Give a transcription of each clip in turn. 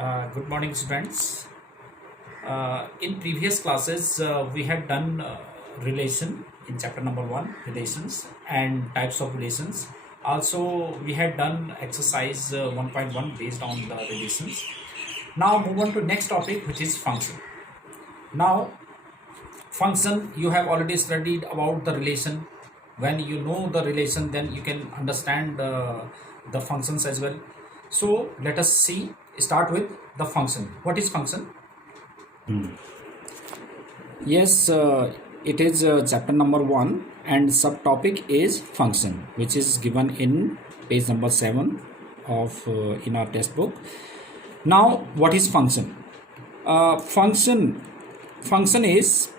Good morning, students. In previous classes, we had done relation in chapter number 1, relations and types of relations. Also, we had done exercise 1.1 based on the relations. Now, move on to next topic, which is function. Now, function, you have already studied about the relation. When you know the relation, then you can understand the functions as well. So let us start with the function. What is function? Yes, it is chapter number 1 and subtopic is function, which is given in page number 7 of in our textbook. Now, what is function? Function is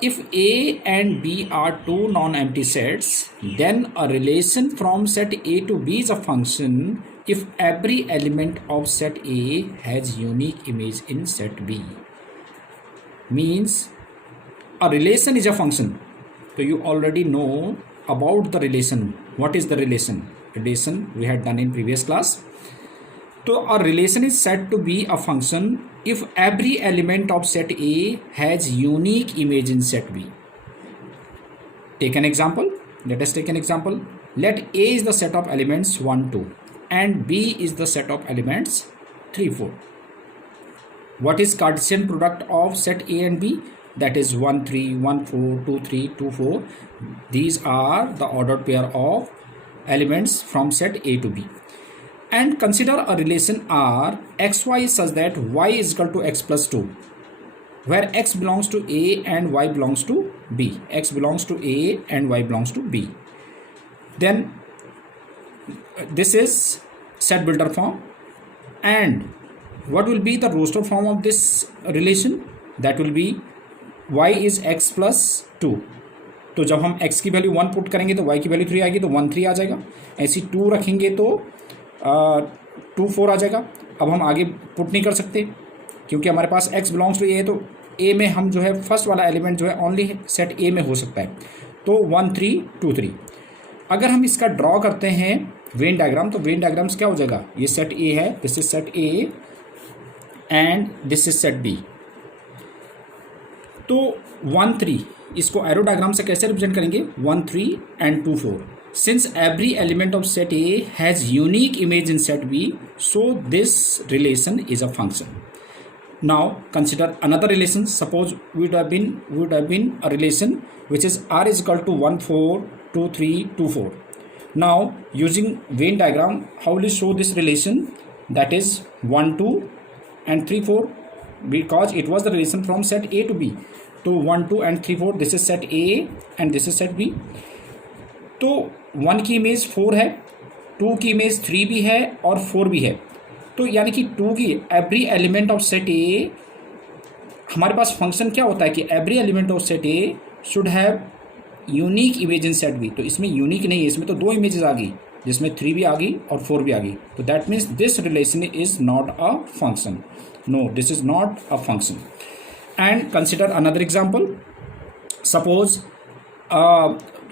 if A and B are two non-empty sets, then a relation from set A to B is a function if every element of set A has unique image in set B. Means a relation is a function. So you already know about the relation. What is the relation? Relation we had done in previous class. So a relation is said to be a function if every element of set A has unique image in set B. Take an example. Let us take an example. Let A is the set of elements 1, 2 and B is the set of elements 3, 4. What is Cartesian product of set A and B? That is 1, 3, 1, 4, 2, 3, 2, 4. These are the ordered pair of elements from set A to B. And consider a relation R xy such that y is equal to x plus 2, where x belongs to A and y belongs to B. X belongs to A and y belongs to B. Then this is set builder form. And what will be the roster form of this relation? That will be y is x plus 2. तो जब हम x की value 1 put करेंगे तो y की value 3 आएगी, तो 1 3 आ जाएगा. ऐसी 2 रखेंगे तो 2 4 आ जाएगा. अब हम आगे पुट नहीं कर सकते क्योंकि हमारे पास x बिलोंग्स टू ए है, तो a में हम जो है फर्स्ट वाला एलिमेंट जो है ओनली सेट a में हो सकता है. तो 1 3 2 3. अगर हम इसका ड्रॉ करते हैं वेन डायग्राम, तो वेन डायग्राम्स क्या हो जाएगा? ये सेट a है, this is set a and this is set b. तो 1 3 इसको एरो डायग्राम से कैसे रिप्रेजेंट करेंगे? 1 3 and 2 4. Since every element of set A has unique image in set B, so this relation is a function. Now consider another relation. Suppose would have been a relation which is R is equal to 1 4 2 3 2 4. Now using Venn diagram, how will you show this relation? That is 1 2 and 3 4, because it was the relation from set A to B. तो 1 2 and 3 4, this is set A and this is set B. तो 1 की image 4 है, 2 की image 3 भी है और 4 भी है. तो यानी कि 2 की every element of set A, हमारे पास फंक्शन क्या होता है कि every element of set A should have unique image in set B. तो इसमें यूनिक नहीं है, इसमें तो 2 इमेजेस आ गई, जिसमें 3 भी आ गई और 4 भी आ गई. तो that means this relation is not a function. No, this is not a function. And consider another example. Suppose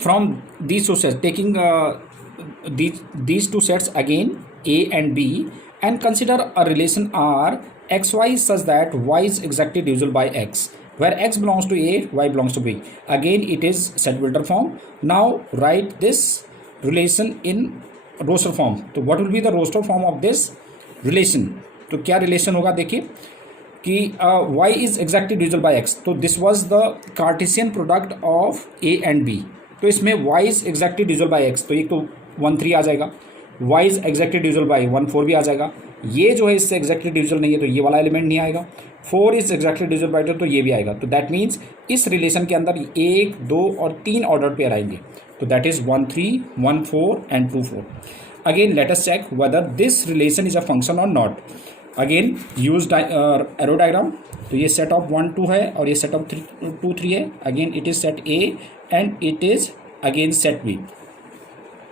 from these two sets, taking these two sets again, A and B, and consider a relation R xy such that y is exactly divisible by x, where x belongs to A, y belongs to B. Again it is set builder form. Now write this relation in roster form. तो what will be the roster form of this relation? तो क्या relation होगा? देखिए कि y is exactly divisible by x. तो this was the Cartesian product of A and B. तो इसमें y is exactly divisible by x, तो एक तो 1 3 आ जाएगा. y is exactly divisible by 1 4 भी आ जाएगा. ये जो है इससे एग्जैक्टली डिविजिबल नहीं है, तो ये वाला एलिमेंट नहीं आएगा. 4 इज एग्जैक्टली डिविजिबल बाय 2, तो ये भी आएगा. तो दैट मीन्स इस रिलेशन के अंदर 1 2 और 3 ऑर्डर पेयर आएंगे. तो that is 1 3 1 4 and 2 4. Again let us check whether this relation is a function और not. Again use arrow diagram. तो ये सेट ऑफ 1 2 है और ये सेट ऑफ 2 3 है. Again it is set A and it is again set B.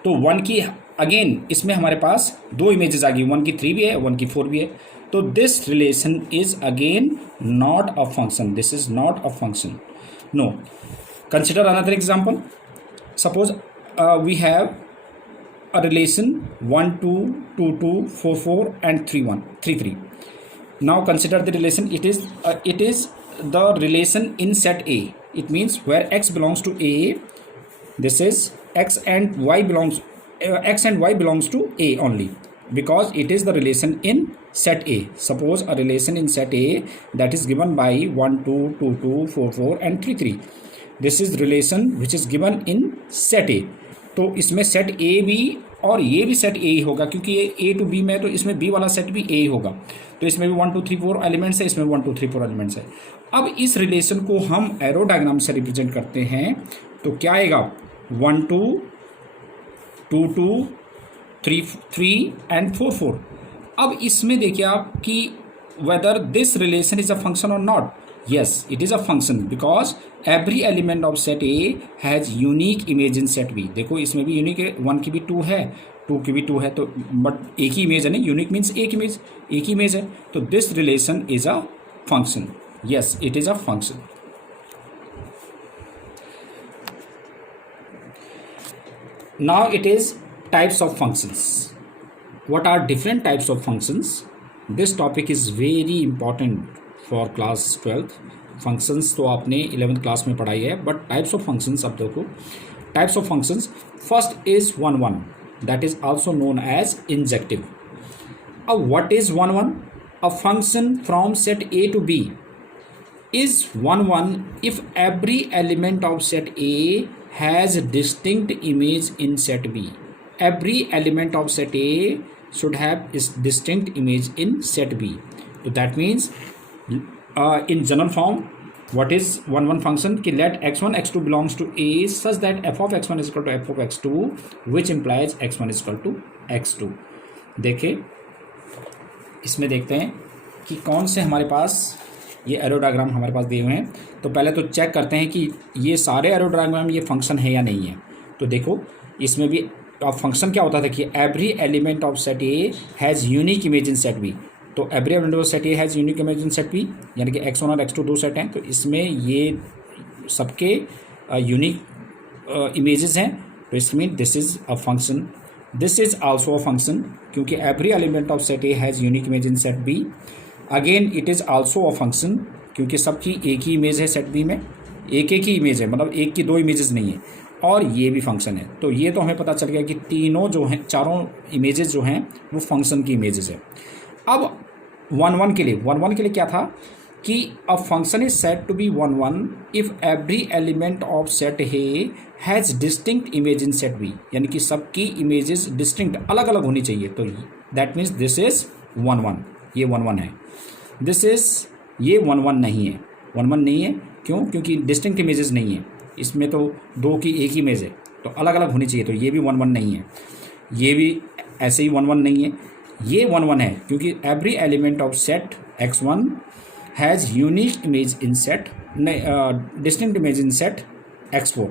तो 1 की again इसमें हमारे पास 2 इमेजेस आ गई, 1 की 3 भी है 1 की 4 भी है. तो this relation is again not a function. This is not a function. No. Consider another example. Suppose we have a relation 1 2 2 2 4 4 and 3 1 3 3. Now consider the relation. It is the relation in set A. It means where x belongs to A, this is x and y belongs to A only, because it is the relation in set A. Suppose a relation in set A that is given by 1 2 2 2 4 4 and 3 3. This is relation which is given in set A. तो इसमें set ए भी और ये भी set ए ही होगा, क्योंकि ये ए to B में, तो इसमें बी वाला सेट भी ए ही होगा. तो इसमें भी 1 2 3 4 एलिमेंट्स है, इसमें 1 2 3 4 एलिमेंट्स है. अब इस रिलेशन को हम एरो डायग्राम से रिप्रेजेंट करते हैं, तो क्या आएगा 1 2 2 2 3 3 एंड 4 4. अब इसमें देखिए आप कि weather this relation is a function और not. Yes, it is a function because every element of set A has unique image in set B. देखो इसमें भी यूनिक है, 1 की भी 2 है, 2 की भी 2 है, तो बट एक ही इमेज है ना. यूनिक मीन्स एक ही इमेज है. तो this relation is a function. Yes, it is a function. Now it is types of functions. What are different types of functions? This topic is very important for class 12th. Functions तो आपने 11th class में पढ़ाई है, but types of functions अब देखो. Types of functions, first is 1 1, that is also known as injective. अब what is 1 1? A function from set A to B is 1 1 if every element of set A has distinct image in set B. Every element of set A should have is distinct image in set B. So that means in general form, what is 1 1 function कि let x1 x2 belongs to A such that f of x1 is equal to f of x2, which implies x1 is equal to x2. देखिए इसमें देखते हैं कि कौन से हमारे पास ये एरो डायग्राम हमारे पास दिए हुए हैं. तो पहले तो चेक करते हैं कि ये सारे एरो डायग्राम ये फंक्शन है या नहीं है. तो देखो इसमें भी अब फंक्शन क्या होता था कि every element of set A has unique image in set B. तो every element of set A has unique image in set B, यानी कि x1 और x2 दो सेट हैं, तो इसमें ये सबके यूनिक इमेजेस हैं. तो इस mean this is a function. This is also a function क्योंकि every element of set A has unique image in set B. Again it is also a function क्योंकि सबकी एक ही इमेज है सेट बी में, एक ही इमेज है, मतलब एक की दो इमेजेस नहीं है. और ये भी फंक्शन है. तो ये तो हमें पता चल गया कि तीनों जो हैं, चारों इमेजेस जो हैं वो फंक्शन की इमेजेस है. अब 1 1 के लिए क्या था कि a function is set to be 1 1 if every element of set A has distinct image in set B, यानी कि सबकी इमेजेस डिस्टिंक्ट अलग अलग होनी चाहिए. तो दैट मीन्स दिस इज 1 1, ये 1 1 है. दिस इज ये 1 1 नहीं है. 1 1 नहीं है क्यों? क्योंकि डिस्टिंक्ट इमेजेस नहीं है. इसमें तो दो की एक ही इमेज है, तो अलग अलग होनी चाहिए. तो ये भी 1 1 नहीं है, ये भी ऐसे ही 1 1 नहीं है. ये 1 1 है क्योंकि every element of set x1 has unique image in set, distinct image in set x4.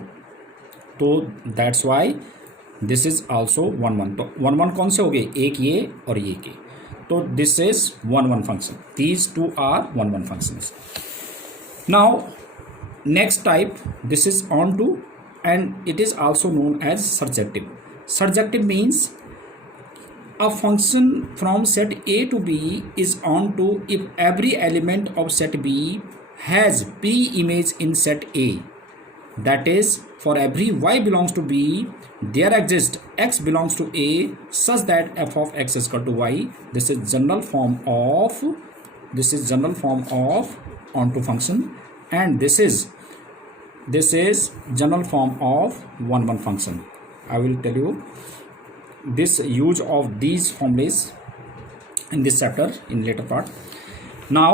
तो that's why this is also 1 1. तो 1 1 कौन से हो गए? एक ये और ये के. तो this is 1 1 function. These two are 1 1 functions. Now next type, this is onto, and it is also known as surjective. Surjective means a function from set A to B is onto if every element of set B has pre-image in set A. That is, for every y belongs to B, there exists x belongs to A such that f of x is equal to y. This is general form of onto function, and this is general form of 1 1 function. I will tell you this use of these formulas in this chapter in later part. Now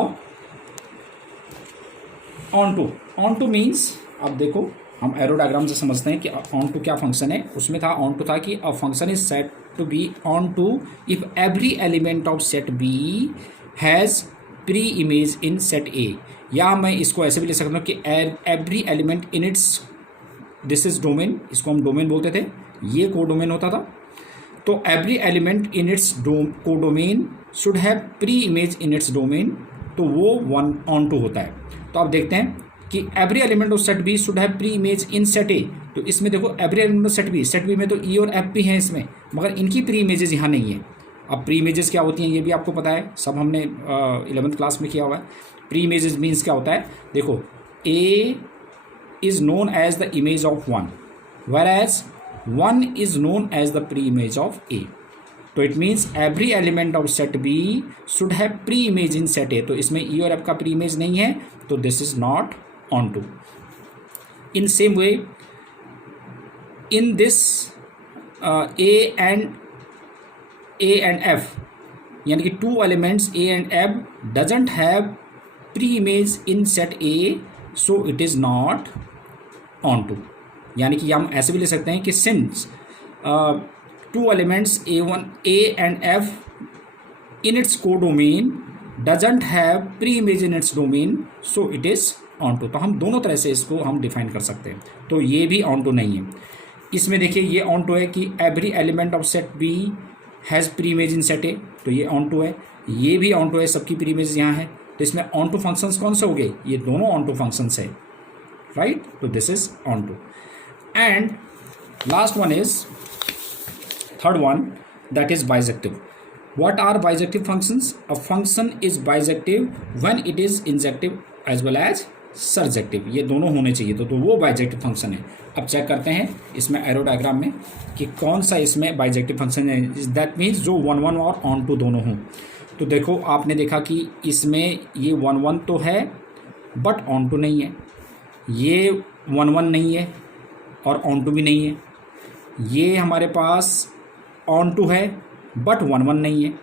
onto means, अब देखो हम arrow diagram से समझते हैं कि onto क्या function है. उसमें था onto था कि a function is set to be onto if every element of set B has pre-image in set A. या मैं इसको ऐसे भी ले सकता हूँ कि every element in its, this is domain, इसको हम डोमेन बोलते थे, ये कोडोमेन होता था. तो every element in its codomain should have pre image in its domain, तो वो 1 on 2 होता है. तो आप देखते हैं कि every element of set B should have pre image in set A. तो इसमें देखो every element of set B में तो ई और एफ भी हैं इसमें, मगर इनकी प्री इमेजेस यहाँ नहीं है। अब प्री इमेजेस क्या होती हैं ये भी आपको पता है, सब हमने 11th क्लास में किया हुआ है। प्री इमेजेस मीन्स क्या होता है, देखो A is known as the image of one, whereas 1 is known as the pre-image of A. तो it means every element of set B should have pre image in set A. तो इसमें ई और F का pre image नहीं है, तो this is not onto. In same way in this A and F, यानी कि two elements A and F doesn't have pre image in set A, so it is not onto. यानी कि हम ऐसे भी ले सकते हैं कि since two elements A and F in its codomain doesn't have pre image in its domain, so it is onto. तो हम दोनों तरह से इसको हम डिफाइन कर सकते हैं। तो ये भी ऑन टू नहीं है। इसमें देखिए ये ऑन टू है कि every element of set B has pre image in set A, तो ये ऑन टू है। ये भी ऑन टू है, सबकी प्री इमेज यहाँ है। तो इसमें ऑन टू फंक्शंस कौन से हो गए, ये दोनों ऑन टू फंक्शंस है, राइट। तो this is onto. And last one is third one, that is bijective. What are bijective functions? A function is bijective when it is injective as well as surjective. ये दोनों होने चाहिए, तो वो bijective function है। अब check करते हैं इसमें एरो डायग्राम में कि कौन सा इसमें bijective function है। दैट मीन्स जो 1 1 और ऑन टू दोनों हों। तो देखो आपने देखा कि इसमें ये 1 1 तो है बट ऑन टू नहीं है, ये 1 1 नहीं है और ऑन टू भी नहीं है, ये हमारे पास ऑन टू है बट 1 1 नहीं है।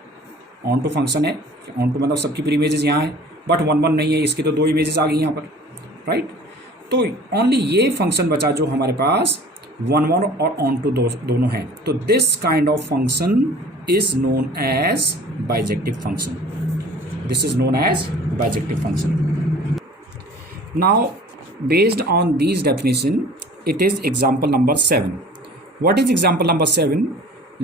ऑन टू फंक्शन है, ऑन टू मतलब सबकी प्री इमेजेस यहाँ है बट 1 1 नहीं है, इसकी तो 2 इमेजेस आ गई यहाँ पर, राइट। तो ओनली ये फंक्शन बचा जो हमारे पास 1 1 और ऑन टू दोनों हैं। तो this kind of function is known as bijective function. This is known as bijective function. Now based on these definition, it is example number 7. What is example number 7?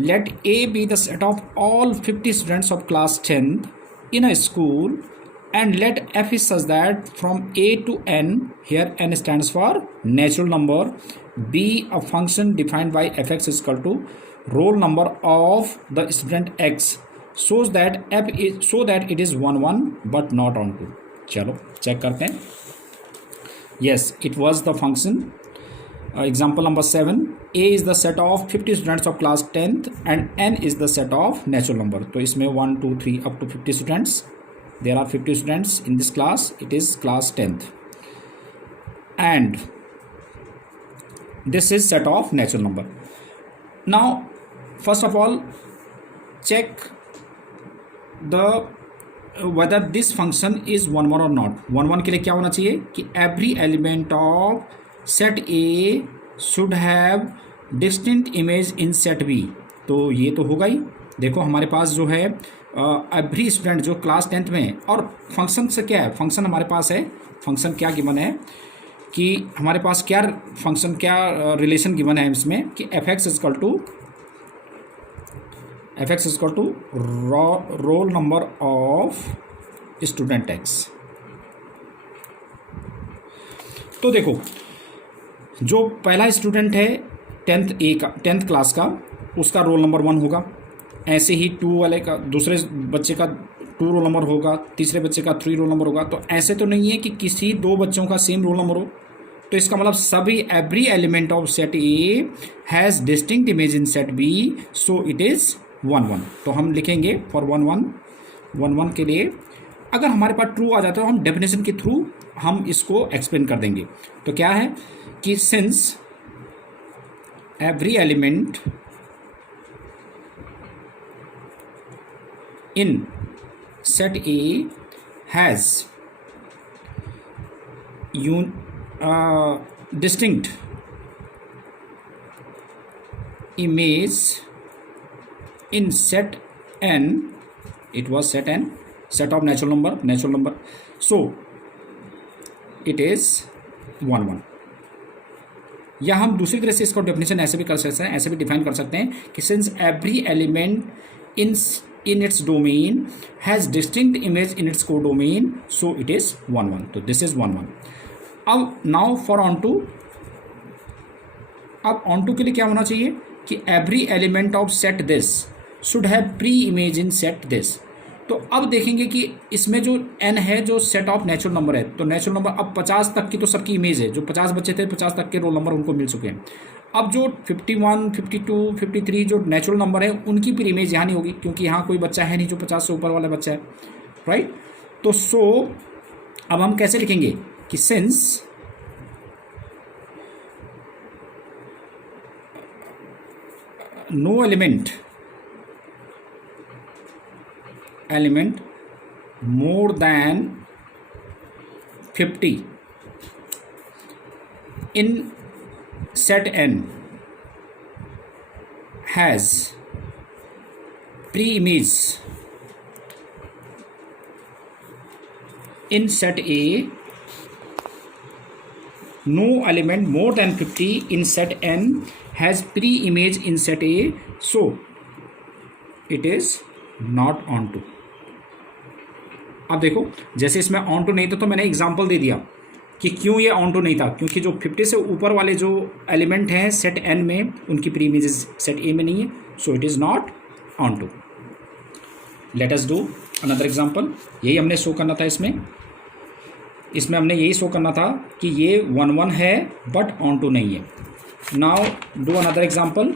Let A be the set of all 50 students of class 10th in a school, and let F is such that from A to N, here N stands for natural number, be a function defined by fx is equal to roll number of the student x, so that it is 1 1 but not on 2. चलो check करते हैं। Yes, it was the function. Example number 7. A is the set of 50 students of class 10th and N is the set of natural number. तो इसमें 1 2 3 up to 50 students. There are 50 students in this class. It is class 10th. And this is set of natural number. Now, first of all, check the whether this function is 1 1 or not. 1 1 के लिए क्या होना चाहिए कि every element of set A should have distinct image in set B. तो ये तो होगा ही। देखो हमारे पास जो है एवरी स्टूडेंट जो क्लास 10th में है, और फंक्शन से क्या है, फंक्शन हमारे पास है, फंक्शन क्या गिवन है कि हमारे पास क्या फंक्शन क्या रिलेशन गिवन है इसमें कि fx is equal to roll number of student X. तो देखो जो पहला स्टूडेंट है 10th क्लास का, उसका रोल नंबर 1 होगा। ऐसे ही 2 वाले का, दूसरे बच्चे का 2 रोल नंबर होगा, तीसरे बच्चे का 3 रोल नंबर होगा। तो ऐसे तो नहीं है कि किसी 2 बच्चों का सेम रोल नंबर हो। तो इसका मतलब सभी every element of set A has distinct image in set B, so it is 1 1। तो हम लिखेंगे फॉर 1 1 के लिए अगर हमारे पास ट्रू आ जाता है तो हम डेफिनेशन के थ्रू हम इसको एक्सप्लेन कर देंगे। तो क्या है कि since every element in set A has distinct image in set n, it was set n, set of natural number, so it is 1 1। या हम दूसरी तरह से इसको डेफिनेशन ऐसे भी कर सकते हैं, ऐसे भी डिफाइन कर सकते हैं कि since every element in its domain has distinct image in its codomain, so it is 1 1। तो this is 1 1। अब now for on to अब ऑन टू के लिए क्या होना चाहिए कि every element of set this should have pre image in set this. तो अब देखेंगे कि इसमें जो n है जो सेट ऑफ नेचुरल नंबर है, तो नेचुरल नंबर अब 50 तक की तो सबकी इमेज है, जो 50 बच्चे थे 50 तक के रोल नंबर उनको मिल चुके हैं। अब जो 51, 52, 53 जो नेचुरल नंबर है उनकी फिर इमेज यहाँ नहीं होगी, क्योंकि यहाँ कोई बच्चा है नहीं जो 50 से ऊपर वाला बच्चा है, राइट। तो अब हम कैसे लिखेंगे कि since no element more than 50 in set n has pre-image in set A, no element more than 50 in set n has pre-image in set A, so it is not onto। अब देखो जैसे इसमें ऑन टू नहीं था तो मैंने example दे दिया कि क्यों ये ऑन टू नहीं था, क्योंकि जो 50 से ऊपर वाले जो एलिमेंट हैं सेट एन में उनकी प्री इमेजेस सेट ए में नहीं है, so it is not onto. Let us do another example. यही हमने शो करना था इसमें हमने यही शो करना था कि ये 1 1 है बट ऑन टू नहीं है। Now do another example.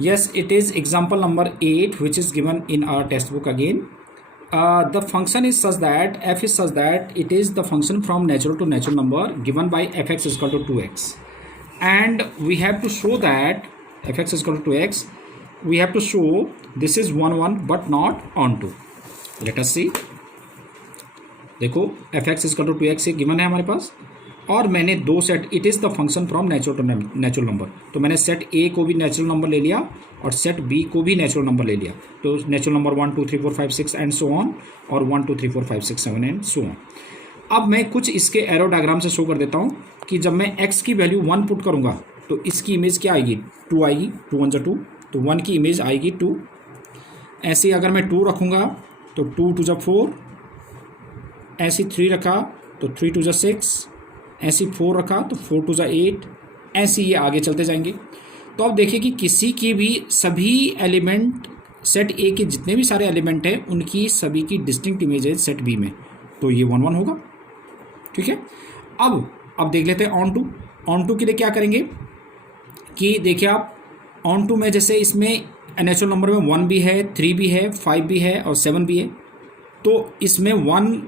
Yes, it is example number 8 which is given in our textbook again. The function is such that f is such that it is the function from natural to natural number given by fx is equal to 2x, and we have to show that fx is equal to 2x. We have to show this is 1 1 but not onto. Let us see. देखो fx is equal to 2x given है हमारे पास, और मैंने दो set it is the function from natural to natural number, तो मैंने set ए को भी नेचुरल नंबर ले लिया और सेट बी को भी नेचुरल नंबर ले लिया। तो natural number 1 2 3 4 5 6 and so on, और 1 2 3 4 5 6 7 एंड सो ऑन। अब मैं कुछ इसके एरो डायग्राम से शो कर देता हूँ कि जब मैं x की वैल्यू 1 पुट करूँगा तो इसकी इमेज क्या आएगी, 2 आएगी, 2 1 2, तो 1 की इमेज आएगी 2। ऐसे अगर मैं 2 रखूँगा तो 2 2 4, ऐसी 3 रखा तो 3 2 6, ऐसी 4 रखा तो 4 2 8, ऐसे ये आगे चलते जाएंगे। तो अब देखिए कि किसी की भी सभी एलिमेंट सेट ए के जितने भी सारे एलिमेंट हैं उनकी सभी की डिस्टिंक्ट इमेज है सेट बी में, तो ये 1 1 होगा, ठीक है। अब देख लेते हैं ऑन टू के लिए क्या करेंगे कि देखिए आप ऑन टू में जैसे इसमें नेचुरल नंबर में 1 भी है, 3 भी है, 5 भी है और 7 भी है, तो इसमें 1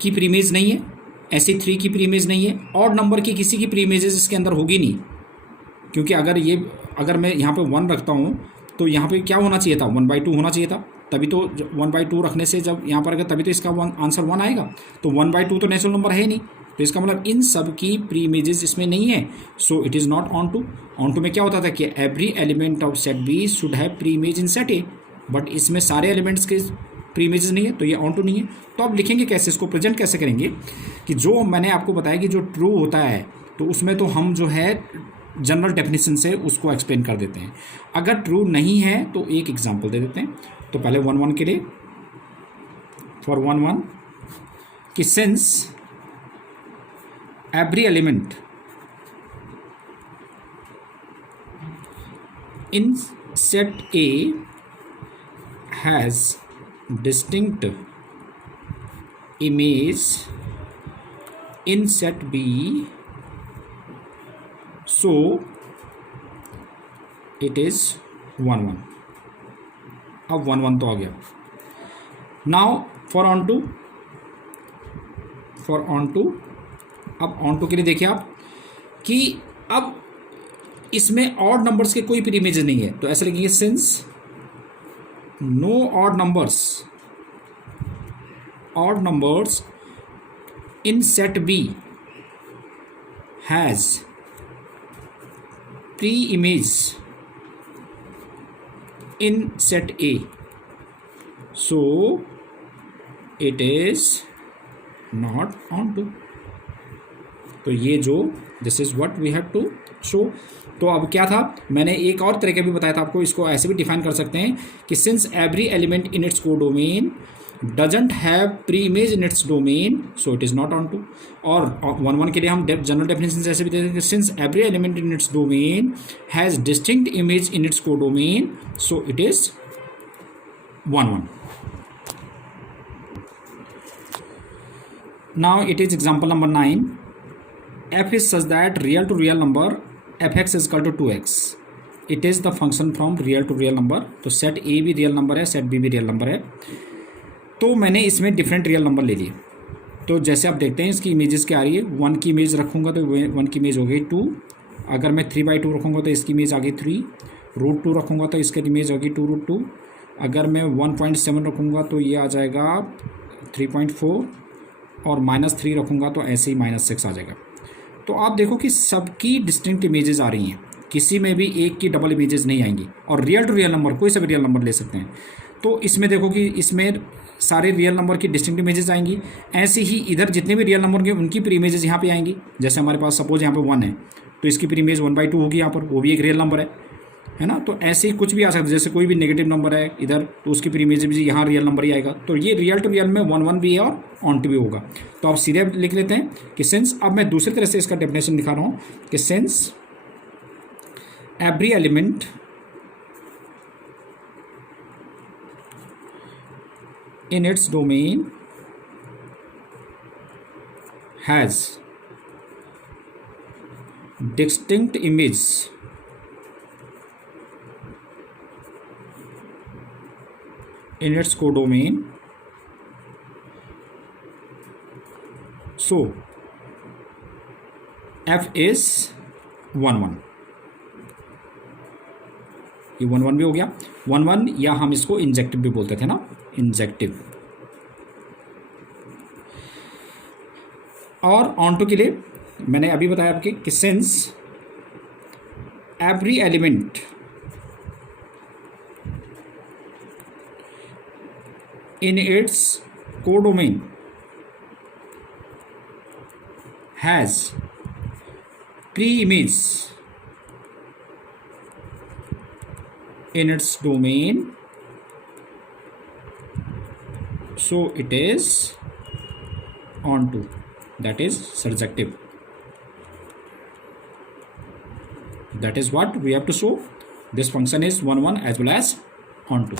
की प्रीमेज नहीं है, ऐसी 3 की प्रीमेज नहीं है, ऑड नंबर की किसी की प्रीमेजेस इसके अंदर होगी नहीं, क्योंकि अगर मैं यहाँ पे 1 रखता हूँ तो यहाँ पे क्या होना चाहिए था, 1/2 होना चाहिए था, तभी तो 1/2 रखने से जब यहाँ पर अगर तभी तो इसका आंसर 1 आएगा। तो 1/2 तो नेचुरल नंबर है नहीं, तो इसका मतलब इन सब की प्री इमेजेस इसमें नहीं है, so it is not onto. Onto में क्या होता था कि every element of set B should have pre image in set A, but इसमें सारे एलिमेंट्स के प्री इमेजेस नहीं है, तो ये ऑन टू नहीं है। तो अब लिखेंगे कैसे, इसको प्रेजेंट कैसे करेंगे कि जो मैंने आपको बताया कि जो ट्रू होता है तो उसमें तो हम जो है जनरल डेफिनेशन से उसको एक्सप्लेन कर देते हैं, अगर ट्रू नहीं है तो एक एग्जांपल दे देते हैं। तो पहले 1 1 के लिए फॉर 1 1 कि since every element in set A has distinct image in set B, so it is 1 1। अब 1 1 तो आ गया। नाउ फॉर ऑन टू अब ऑन टू के लिए देखिए आप कि अब इसमें ऑड नंबर्स के कोई प्री इमेज नहीं है, तो ऐसे लिखेंगे since no odd numbers in set B has pre-image in set A, so it is not onto। तो ये जो this is what we have to show. तो अब क्या था, मैंने एक और तरीका भी बताया था आपको, इसको ऐसे भी डिफाइन कर सकते हैं कि since every element in its codomain doesn't have pre-image in its domain, so it is not onto. और 1 के लिए हम जनरल डेफिनेशन ऐसे भी देते हैं, since every element in its domain has distinct image in its codomain, so it is 1. Now it is example number 9. F is such that real to real number fx is equal to 2x. It is the function from real to real number. तो set ए भी real number है, set B भी real number है. तो मैंने इसमें different real number ले लिए. तो जैसे आप देखते हैं इसकी इमेजेस क्या आ रही है. 1 की इमेज रखूँगा तो 1 की इमेज हो गई 2. अगर मैं 3/2 रखूँगा तो इसकी इमेज आ गई 3. √2 रखूँगा तो इसकी इमेज होगी 2√2. अगर मैं 1.7 रखूँगा तो ये आ जाएगा 3.4 और -3 रखूँगा तो ऐसे ही -6 आ जाएगा. तो आप देखो कि सबकी डिस्टिंक्ट इमेजेस आ रही हैं, किसी में भी एक की डबल इमेजेस नहीं आएंगी. और रियल टू रियल नंबर कोई सा भी रियल नंबर ले सकते हैं. तो इसमें देखो कि इसमें सारे रियल नंबर की डिस्टिंक्ट इमेजेस आएंगी. ऐसे ही इधर जितने भी रियल नंबर होंगे उनकी प्री इमेजेस यहाँ पे आएंगी. जैसे हमारे पास सपोज यहाँ पे 1 है तो इसकी प्री इमेज 1/2 होगी यहाँ पर, वो भी एक रियल नंबर है ना. तो ऐसे ही कुछ भी आ सकता है. जैसे कोई भी नेगेटिव नंबर है इधर तो उसकी प्री इमेज भी यहाँ रियल नंबर ही आएगा. तो ये रियल टू रियल में 1 भी है और ऑन टू भी होगा. तो आप सीधे लिख लेते हैं कि सिंस, अब मैं दूसरी तरह से इसका डेफिनेशन दिखा रहा हूँ कि since every element in its domain has distinct image in its codomain, so f is 1. ये 1 भी हो गया. 1 या हम इसको इंजेक्टिव भी बोलते थे ना, इंजेक्टिव. और ऑन टू के लिए मैंने अभी बताया आपके कि since every element in its codomain has pre image in its domain, so it is onto, that is surjective. That is what we have to show. This function is 1 as well as onto.